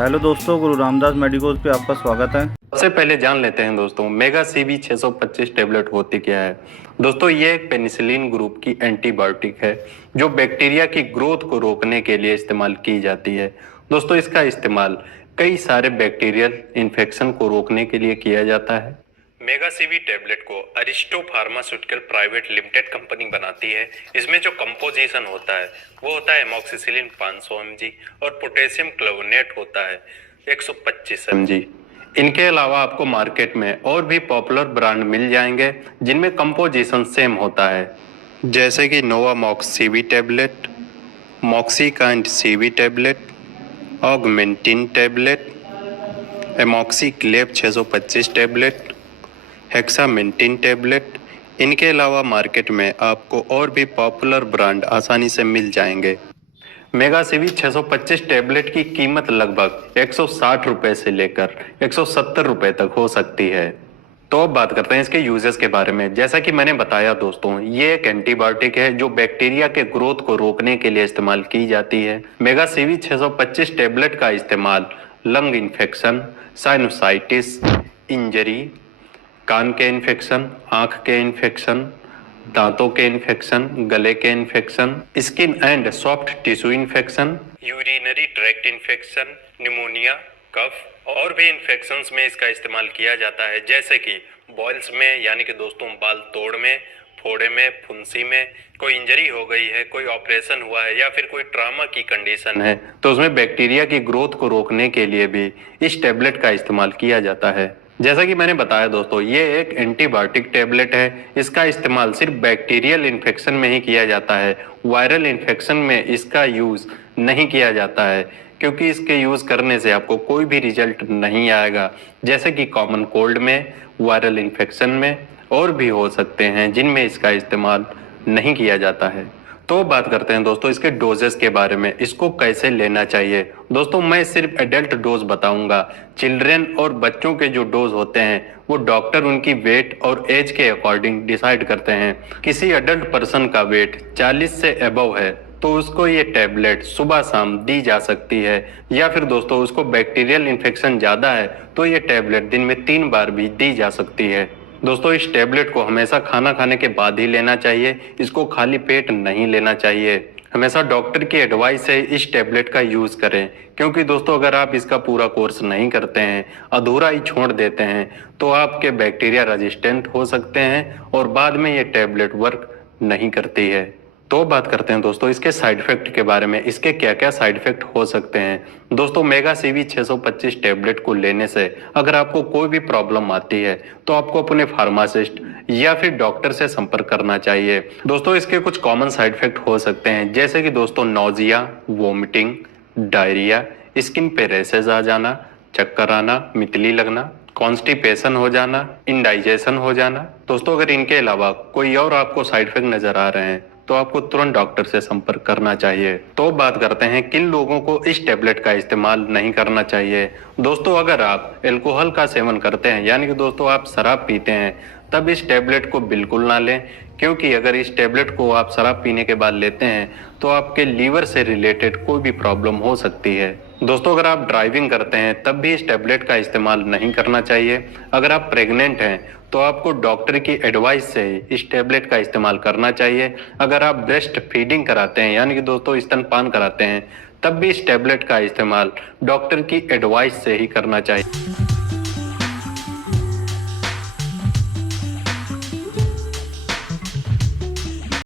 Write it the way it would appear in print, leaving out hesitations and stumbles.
Hello दोस्तों, गुरु Ramdas medicos पे आपका स्वागत है। सबसे पहले जान लेते हैं दोस्तों, मेगा सीवी 625 टेबलेट होती क्या है। दोस्तों ये एक पेनिसिलिन ग्रुप की एंटीबायोटिक है जो बैक्टीरिया की ग्रोथ को रोकने के लिए इस्तेमाल की जाती है। दोस्तों इसका इस्तेमाल कई सारे बैक्टीरियल इन्फेक्शन को रोकने के लिए किया जाता है। मेगा सीवी टेबलेट को Aristo pharmaceutical private limited company बनाती है। इसमें जो कंपोजिशन होता है वो होता है एमॉक्सिसिलिन 500 mg और पोटेशियम क्लोविनेट होता है 125 mg। इनके अलावा आपको मार्केट में और भी पॉपुलर ब्रांड मिल जाएंगे जिनमें कंपोजिशन सेम होता है, जैसे कि Novamox CV tablet, Moxikind CV tablet, Augmentin tablet, Amoxyclav 625 tablet, Hexamentin tablet. इनके अलावा मार्केट में आपको और भी पॉपुलर ब्रांड आसानी से मिल जाएंगे। मेगा सीवी 625 टेबलेट की कीमत लगभग 160 रुपए से लेकर 170 रुपए तक हो सकती है। तो अब बात करते हैं इसके यूजेस के बारे में। जैसा कि मैंने बताया दोस्तों, ये एक एंटीबायोटिक है जो बैक्टीरिया के ग्रोथ को रोकने के लिए इस्तेमाल की जाती है। मेगा सीवी 625 टेबलेट का इस्तेमाल लंग इन्फेक्शन, साइनोसाइटिस, इंजरी, कान के इन्फेक्शन, आंख के इन्फेक्शन, दांतों के इन्फेक्शन, गले के infection, skin and soft tissue infection, urinary tract infection, pneumonia, cough और भी इन्फेक्शंस में इसका इस्तेमाल किया जाता है, जैसे कि बॉयल्स में यानी कि दोस्तों बाल तोड़ में, फोड़े में, फुंसी में, कोई इंजरी हो गई है, कोई ऑपरेशन हुआ है या फिर कोई ट्रामा की कंडीशन है तो उसमें बैक्टीरिया की ग्रोथ को रोकने के लिए भी इस टेबलेट का इस्तेमाल किया जाता है। जैसा कि मैंने बताया दोस्तों, ये एक एंटीबायोटिक टेबलेट है। इसका इस्तेमाल सिर्फ बैक्टीरियल इन्फेक्शन में ही किया जाता है, वायरल इन्फेक्शन में इसका यूज नहीं किया जाता है, क्योंकि इसके यूज करने से आपको कोई भी रिजल्ट नहीं आएगा, जैसे कि कॉमन कोल्ड में, वायरल इन्फेक्शन में और भी हो सकते हैं जिनमें इसका इस्तेमाल नहीं किया जाता है। तो बात करते हैं दोस्तों इसके डोजेस के बारे में, इसको कैसे लेना चाहिए। दोस्तों मैं सिर्फ एडल्ट डोज बताऊंगा। चिल्ड्रन और बच्चों के जो डोज होते हैं वो डॉक्टर उनकी वेट और एज के अकॉर्डिंग डिसाइड करते हैं। किसी एडल्ट पर्सन का वेट 40 से अबव है तो उसको ये टैबलेट सुबह शाम दी जा सकती है, या फिर दोस्तों उसको बैक्टीरियल इन्फेक्शन ज़्यादा है तो ये टैबलेट दिन में 3 बार भी दी जा सकती है। दोस्तों इस टैबलेट को हमेशा खाना खाने के बाद ही लेना चाहिए, इसको खाली पेट नहीं लेना चाहिए। हमेशा डॉक्टर की एडवाइस से इस टैबलेट का यूज़ करें, क्योंकि दोस्तों अगर आप इसका पूरा कोर्स नहीं करते हैं, अधूरा ही छोड़ देते हैं तो आपके बैक्टीरिया रेजिस्टेंट हो सकते हैं और बाद में ये टैबलेट वर्क नहीं करती है। तो बात करते हैं दोस्तों इसके साइड इफेक्ट के बारे में, इसके क्या क्या साइड इफेक्ट हो सकते हैं। दोस्तों मेगा सीवी 625 टैबलेट को लेने से अगर आपको कोई भी प्रॉब्लम आती है तो आपको अपने फार्मासिस्ट या फिर डॉक्टर से संपर्क करना चाहिए। दोस्तों इसके कुछ कॉमन साइड इफेक्ट हो सकते हैं, जैसे कि दोस्तों नोजिया, वोमिटिंग, डायरिया, स्किन पे रैशेज आ जाना, चक्कर आना, मितली लगना, कॉन्स्टिपेशन हो जाना, इंडाइजेशन हो जाना। दोस्तों अगर इनके अलावा कोई और आपको साइड इफेक्ट नजर आ रहे हैं तो आपको तुरंत डॉक्टर से संपर्क करना चाहिए। तो बात करते हैं किन लोगों को इस टैबलेट का इस्तेमाल नहीं करना चाहिए। दोस्तों अगर आप अल्कोहल का सेवन करते हैं यानी कि दोस्तों आप शराब पीते हैं तब इस टैबलेट को बिल्कुल ना लें, क्योंकि अगर इस टैबलेट को आप शराब पीने के बाद लेते हैं तो आपके लीवर से रिलेटेड कोई भी प्रॉब्लम हो सकती है। दोस्तों अगर आप ड्राइविंग करते हैं तब भी इस टैबलेट का इस्तेमाल नहीं करना चाहिए। अगर आप प्रेग्नेंट हैं तो आपको डॉक्टर की एडवाइस से ही इस टैबलेट का इस्तेमाल करना चाहिए। अगर आप ब्रेस्ट फीडिंग कराते हैं यानी कि दोस्तों स्तनपान कराते हैं तब भी इस टैबलेट का इस्तेमाल डॉक्टर की एडवाइस से ही करना चाहिए।